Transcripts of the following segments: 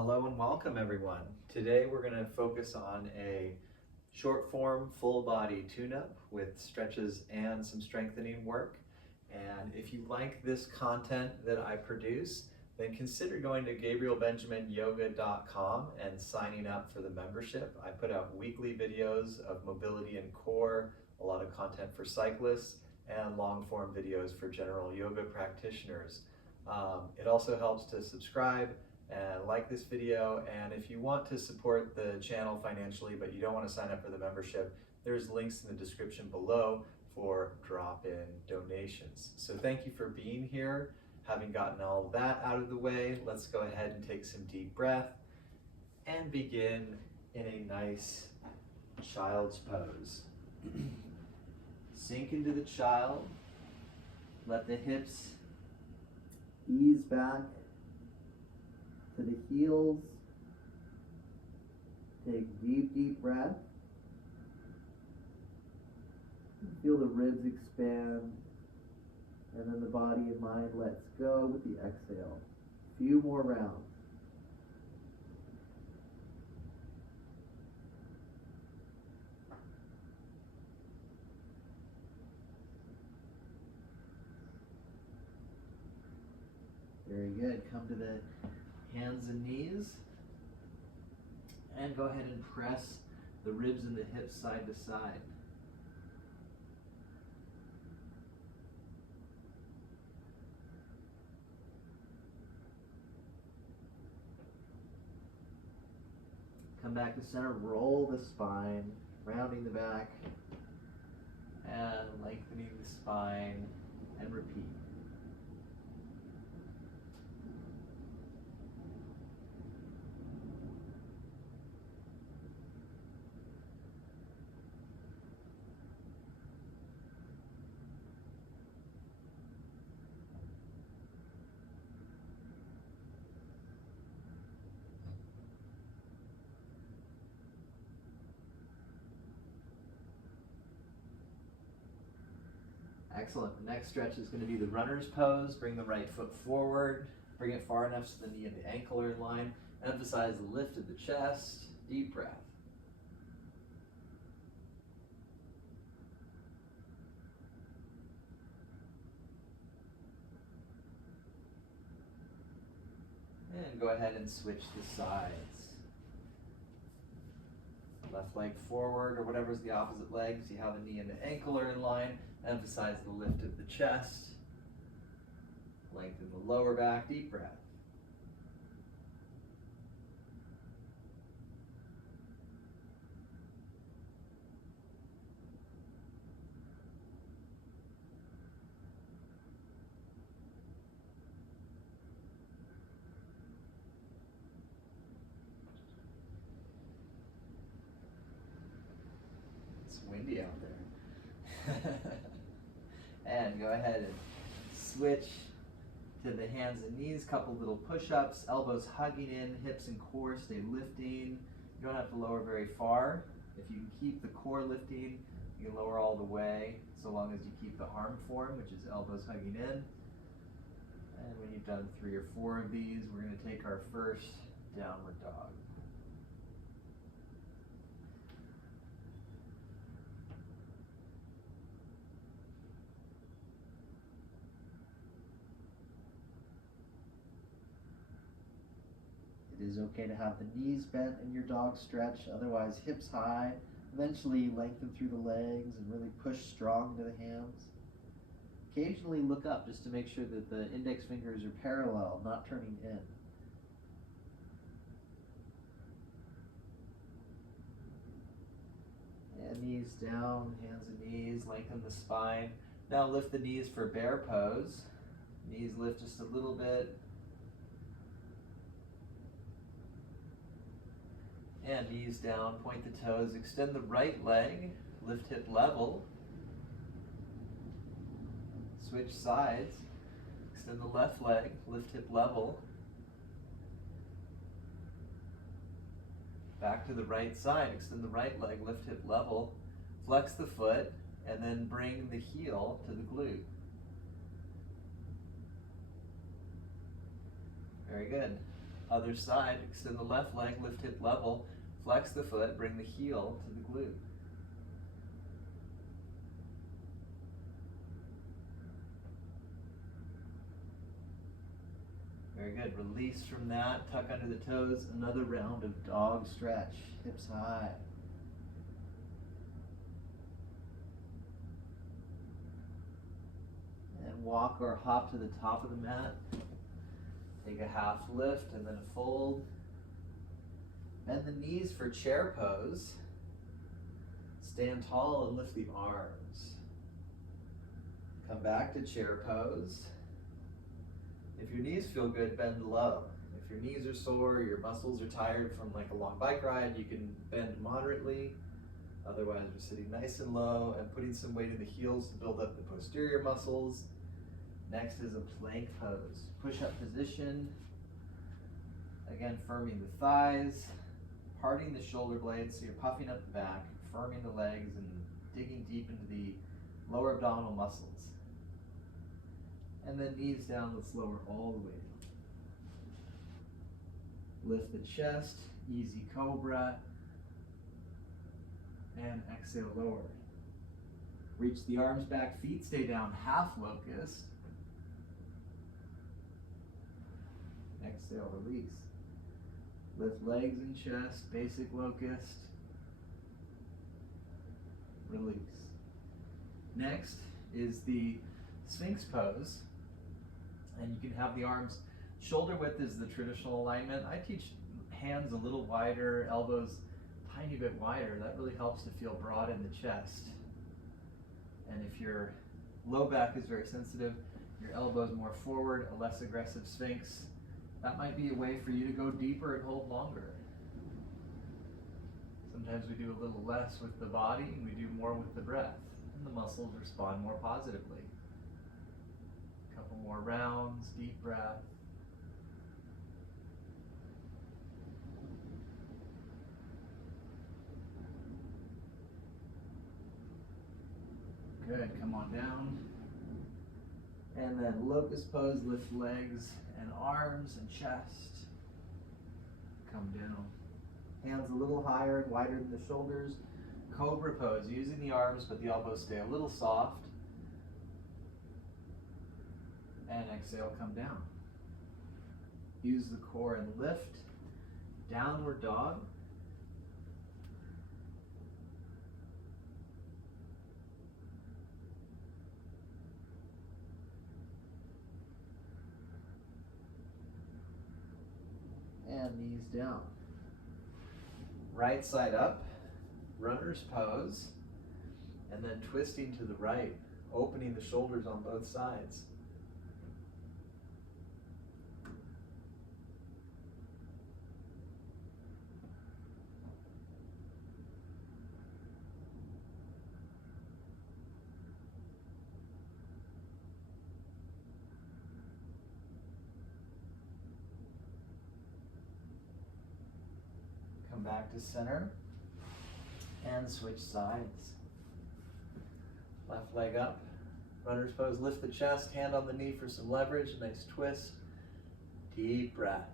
Hello and welcome everyone. Today we're going to focus on a short form full body tune-up with stretches and some strengthening work. And if you like this content that I produce, then consider going to GabrielBenjaminYoga.com and signing up for the membership. I put out weekly videos of mobility and core, a lot of content for cyclists, and long form videos for general yoga practitioners. It also helps to subscribe and like this video, and if you want to support the channel financially but you don't want to sign up for the membership, there's links in the description below for drop-in donations. So thank you for being here. Having gotten all of that out of the way, let's go ahead and take some deep breath and begin in a nice child's pose. Sink into the child, let the hips ease back to the heels. Take deep breath. Feel the ribs expand, and then the body and mind lets go with the exhale. A few more rounds. Very good. Come to the hands and knees, and go ahead and press the ribs and the hips side to side. Come back to center, roll the spine, rounding the back, and lengthening the spine, and repeat. Excellent. The next stretch is going to be the runner's pose. Bring the right foot forward. Bring it far enough so the knee and the ankle are in line. Emphasize the lift of the chest. Deep breath. And go ahead and switch the sides. Left leg forward, or whatever's the opposite leg. See how the knee and the ankle are in line. Emphasize the lift of the chest. Lengthen the lower back. Deep breath. It's windy out there. And go ahead and switch to the hands and knees, couple little push-ups, elbows hugging in, hips and core stay lifting. You don't have to lower very far. If you can keep the core lifting, you can lower all the way, so long as you keep the arm form, which is elbows hugging in. And when you've done 3 or 4 of these, we're going to take our first downward dog. It is okay to have the knees bent in your dog stretch, otherwise hips high. Eventually lengthen through the legs and really push strong to the hands. Occasionally look up just to make sure that the index fingers are parallel, not turning in. And knees down, hands and knees, lengthen the spine. Now lift the knees for bear pose. Knees lift just a little bit. And knees down, point the toes, extend the right leg, lift hip level. Switch sides, extend the left leg, lift hip level. Back to the right side, extend the right leg, lift hip level. Flex the foot, and then bring the heel to the glute. Very good. Other side, extend the left leg, lift hip level, flex the foot, bring the heel to the glute. Very good. Release from that, tuck under the toes. Another round of dog stretch, hips high. And walk or hop to the top of the mat. Take a half lift and then a fold. Bend the knees for chair pose. Stand tall and lift the arms. Come back to chair pose. If your knees feel good, bend low. If your knees are sore, your muscles are tired from like a long bike ride, you can bend moderately. Otherwise, we're sitting nice and low and putting some weight in the heels to build up the posterior muscles. Next is a plank pose. Push-up position. Again, firming the thighs, parting the shoulder blades so you're puffing up the back, firming the legs and digging deep into the lower abdominal muscles. And then knees down, let's lower all the way down. Lift the chest, easy cobra, and exhale, lower. Reach the arms back, feet stay down, half locust. Exhale, release. Lift legs and chest, basic locust. Release. Next is the Sphinx pose. And you can have the arms, shoulder width is the traditional alignment. I teach hands a little wider, elbows tiny bit wider. That really helps to feel broad in the chest. And if your low back is very sensitive, your elbows more forward, a less aggressive Sphinx, that might be a way for you to go deeper and hold longer. Sometimes we do a little less with the body and we do more with the breath, and the muscles respond more positively. Couple more rounds, deep breath. Good, come on down. And then locust pose, lift legs and arms and chest. Come down. Hands a little higher and wider than the shoulders. Cobra pose, using the arms but the elbows stay a little soft. And exhale, come down. Use the core and lift. Downward dog. And knees down. Right side up, runner's pose, and then twisting to the right, opening the shoulders on both sides. Come back to center and switch sides. Left leg up, runner's pose, lift the chest, hand on the knee for some leverage, nice twist, deep breath.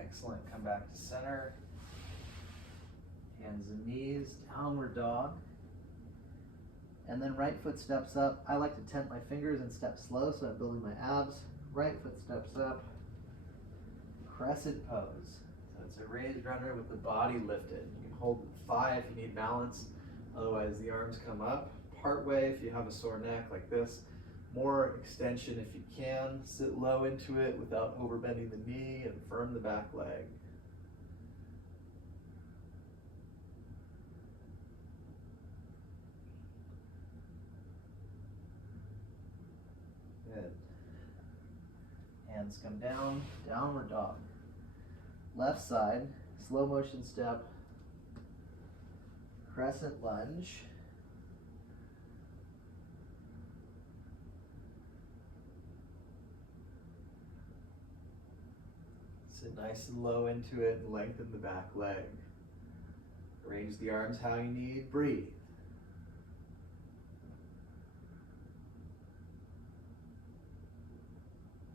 Excellent, come back to center. Hands and knees, downward dog. And then right foot steps up. I like to tent my fingers and step slow so I'm building my abs. Right foot steps up. Crescent pose. So it's a raised runner with the body lifted. You can hold the thigh if you need balance. Otherwise the arms come up. Part way if you have a sore neck like this. More extension if you can. Sit low into it without overbending the knee and firm the back leg. Good. Hands come down, downward dog. Left side, slow motion step, crescent lunge. Sit nice and low into it and lengthen the back leg. Arrange the arms how you need. Breathe.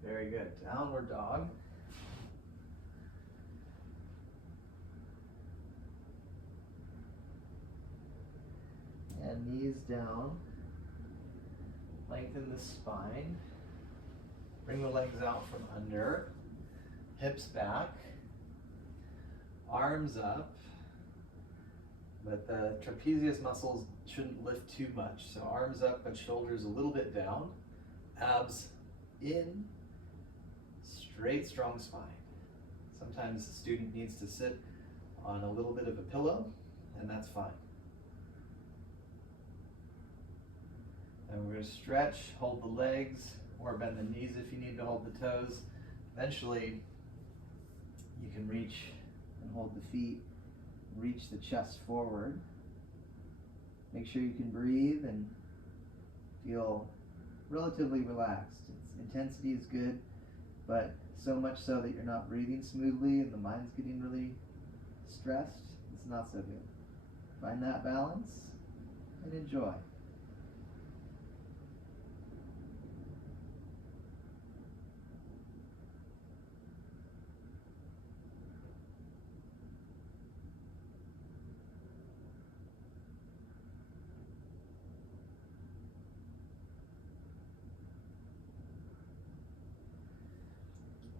Very good. Downward dog. And knees down. Lengthen the spine. Bring the legs out from under. Hips back. Arms up. But the trapezius muscles shouldn't lift too much. So arms up, but shoulders a little bit down. Abs in. Straight, strong spine. Sometimes the student needs to sit on a little bit of a pillow, and that's fine. And we're going to stretch, hold the legs, or bend the knees if you need to hold the toes. Eventually, you can reach and hold the feet, reach the chest forward. Make sure you can breathe and feel relatively relaxed. Intensity is good, but so much so that you're not breathing smoothly and the mind's getting really stressed, it's not so good. Find that balance and enjoy.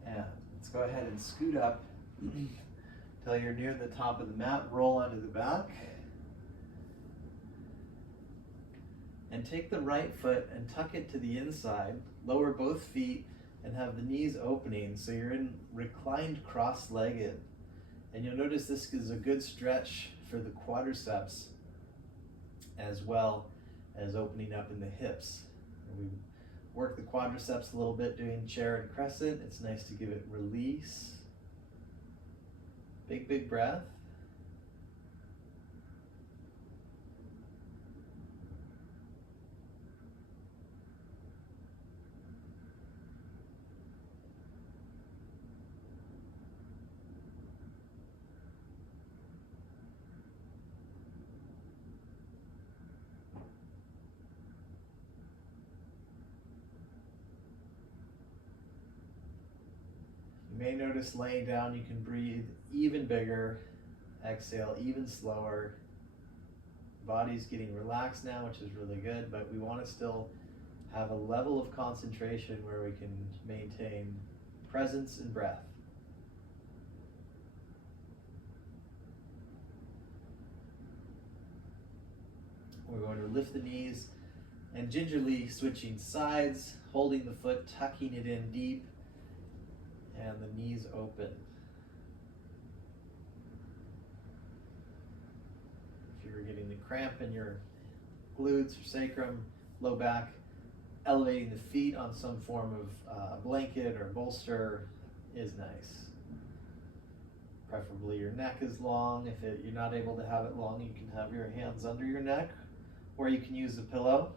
And let's go ahead and scoot up until you're near the top of the mat. Roll onto the back. And take the right foot and tuck it to the inside. Lower both feet and have the knees opening so you're in reclined cross-legged. And you'll notice this is a good stretch for the quadriceps as well as opening up in the hips. And we work the quadriceps a little bit doing chair and crescent. It's nice to give it release. Big, big breath. You may notice laying down, you can breathe even bigger, exhale even slower. Body's getting relaxed now, which is really good, but we want to still have a level of concentration where we can maintain presence and breath. We're going to lift the knees and gingerly switching sides, holding the foot, tucking it in deep, and the knees open. If you're getting a cramp in your glutes or sacrum, low back, elevating the feet on some form of blanket or bolster is nice. Preferably your neck is long. If you're not able to have it long, you can have your hands under your neck, or you can use a pillow.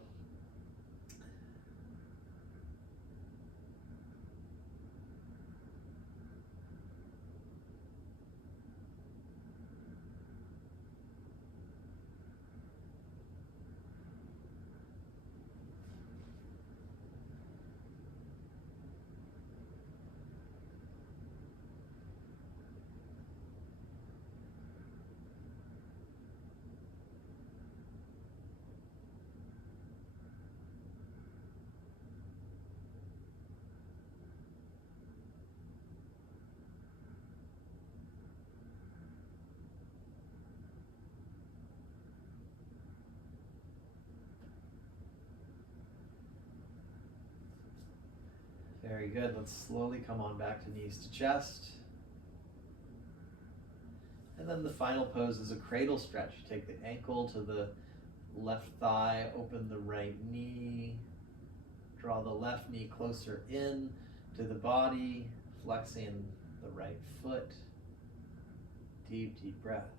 Very good. Let's slowly come on back to knees to chest. And then the final pose is a cradle stretch. You take the ankle to the left thigh, open the right knee, draw the left knee closer in to the body, flexing the right foot. Deep, deep breath.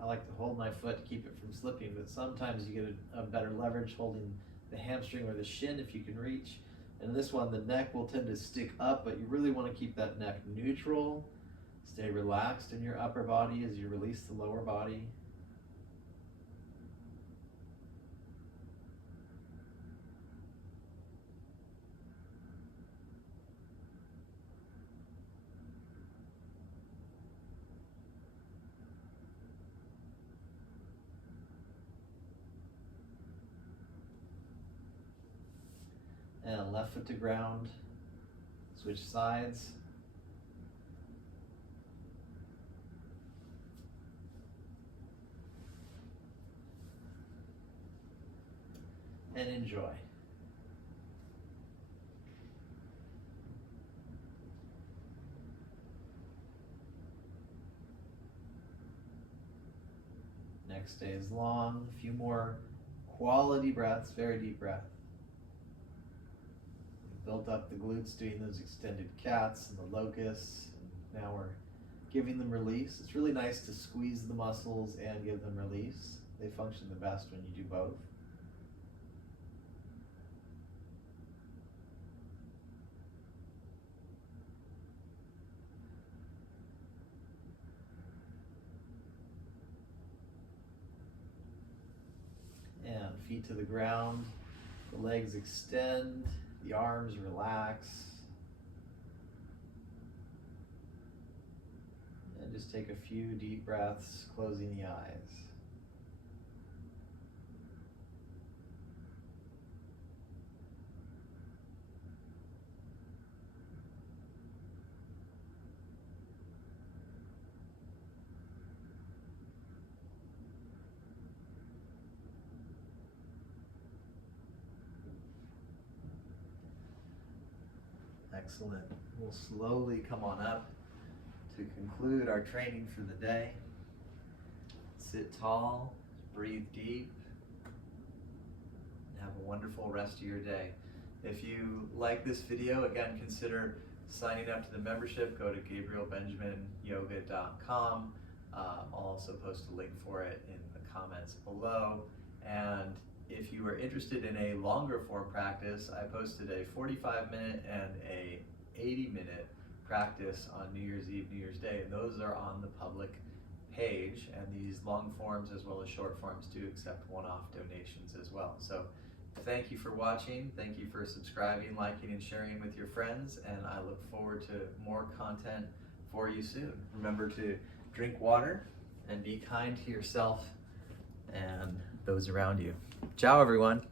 I like to hold my foot to keep it from slipping, but sometimes you get a better leverage holding the hamstring or the shin if you can reach, And this one, the neck will tend to stick up, but you really want to keep that neck neutral. Stay relaxed in your upper body as you release the lower body. And left foot to ground. Switch sides. And enjoy. Next day is long. A few more quality breaths, very deep breath. Built up the glutes doing those extended cats and the locusts. And now we're giving them release. It's really nice to squeeze the muscles and give them release. They function the best when you do both. And feet to the ground, the legs extend, the arms relax. And just take a few deep breaths, closing the eyes. Excellent. We'll slowly come on up to conclude our training for the day. Sit tall, breathe deep, and have a wonderful rest of your day. If you like this video, again, consider signing up to the membership. Go to GabrielBenjaminYoga.com. I'll also post a link for it in the comments below. And if you are interested in a longer form practice, I posted a 45-minute and a 80-minute practice on New Year's Eve, New Year's Day, and those are on the public page. And these long forms as well as short forms do accept one-off donations as well. So thank you for watching. Thank you for subscribing, liking, and sharing with your friends. And I look forward to more content for you soon. Remember to drink water and be kind to yourself and those around you. Ciao, everyone.